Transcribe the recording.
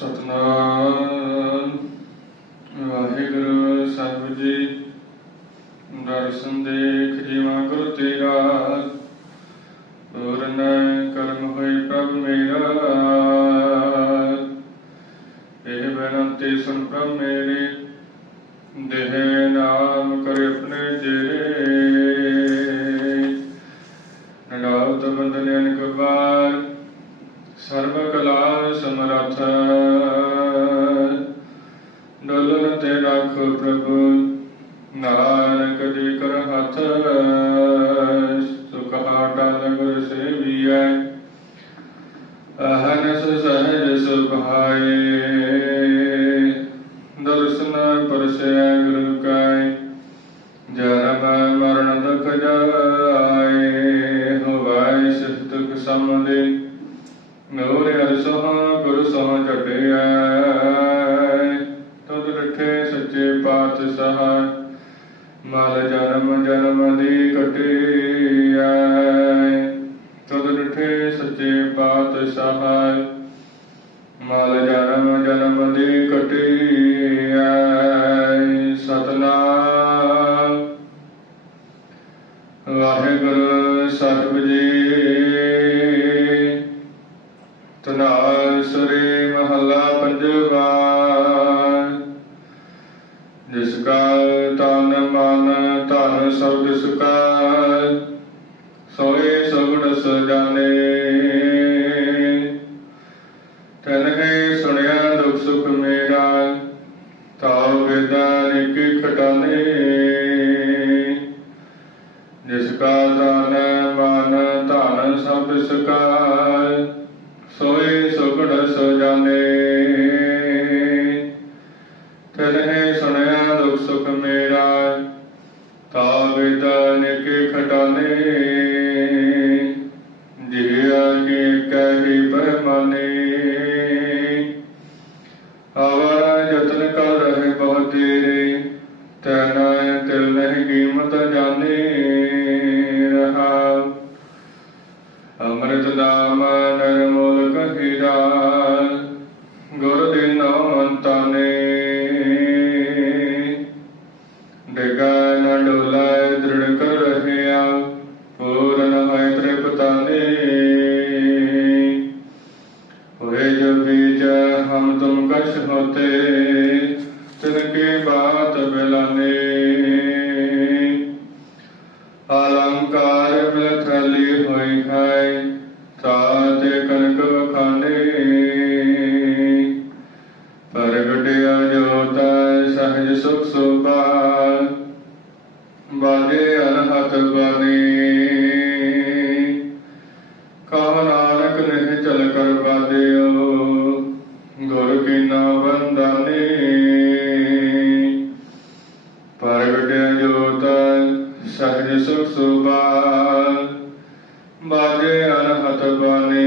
ਸਤਨਾਮ। ਵਾਹਿਗੁਰੂ ਸਾਹਿਬ ਜੀ, ਦਰਸ਼ਨ ਦੇਖ ਜਿਵਾ ਗੁਰ ਤੇਰਾ। ਪੂਰਨ ਕਰਮ ਹੋਈ ਪ੍ਰਭ ਮੇਰਾ। ਇਹ ਬੇਨੰਤੀ ਸੁਣ ਪ੍ਰਭ ਮੇਰੇ, ਦੇਹ ਨਾਮ ਕਰੇ ਆਪਣੇ ਜਿਹੜੇ ਨਡਾਉ ਬੰਦਨ ਅਨਕ ਬਾਰ ਸਰਬ ਕਲਾ ਸਮਰੱਥ। ਪ੍ਰਭੂ, ਨਾਨਕ ਦੀ ਕਰ ਹੱਥ ਸੁਖ ਹਾਟਾ ਗੁਰ ਸੇਵੀਐ, ਅਹਨਸ ਸਹਿਜ ਸੁਭਾਏ ਦਰਸ਼ਨ ਪਰਸੈ ਗੁਰੂ ਕਾਇ, ਜਨਮ ਮਰਨ ਦੁਖ ਜਾਏ। ਹੋਵਾਇ ਸਿਫਤਕ ਸਮਲੇ ਨੋਰ ਹਰਿ ਸੋਹ ਗੁਰ ਸੋਹ ਸੱਚੇ ਪਾਤਸ਼ਾਹ ਮਲ ਜਨਮ ਜਨਮ ਦੀ ਕਟਿਐ ਤੁਧ ਰਖੇ ਸੱਚੇ ਪਾਤਸ਼ਾਹ ਮਲ ਜਨਮ ਜਨਮ ਦੀ ਕਟਿਐ ਸਤਨਾਮ। ਵਾਹਿਗੁਰੂ ਸਾਹਿਬ ਜੀ ਤਨਾਸਰੀ ਧਨ ਸਭ ਸੋਏ ਸਗੁਣ ਸਜਾਨੇ ਤਨ ਸੁਣਿਆ ਦੁਖ ਸੁਖ ਮੇਰਾ ਤਾਉ ਵੇਦਾਂ ਕੀ ਖਟਾਨੇ ਜਿਸ ਕਾ ਤਨ ਮਨ ਧਨ ਸਭ ਸਕਾ ਵੇਦਨ ਖਟਾਨੇ ਜਿਹਿਆ ਕੇ ਕਹਿ ਪਰਮਾਨੇ ਆਵਰ ਜਤਨ ਕਰ ਰਹੇ ਬਹੁਤ ਤੇਰੇ ਤੈਨਾ ਤਿਲ ਨਹੀਂ ਕੀਮਤ ਜਾਣੇ। ਰਹਾ ਅੰਮ੍ਰਿਤ ਦਾ ਮਨ ਬਾਤ ਬਿਲਾਨੇ ਅਲੰਕਾਰ ਮਿਲ ਥਲੀ ਹੋਈ ਹੈ ਤਾਤੇ ਕਨਕ ਵਖਾਨੇ ਪ੍ਰਗਟਿਆ ਜੋਤ ਸਹਜ ਸੁਖ ਸੁਭਾ ਬਾਜੇ ਅਨਹਤ ਬਾਣੀ। ਬਾਜੇ ਅਨਹਤ ਬਾਣੀ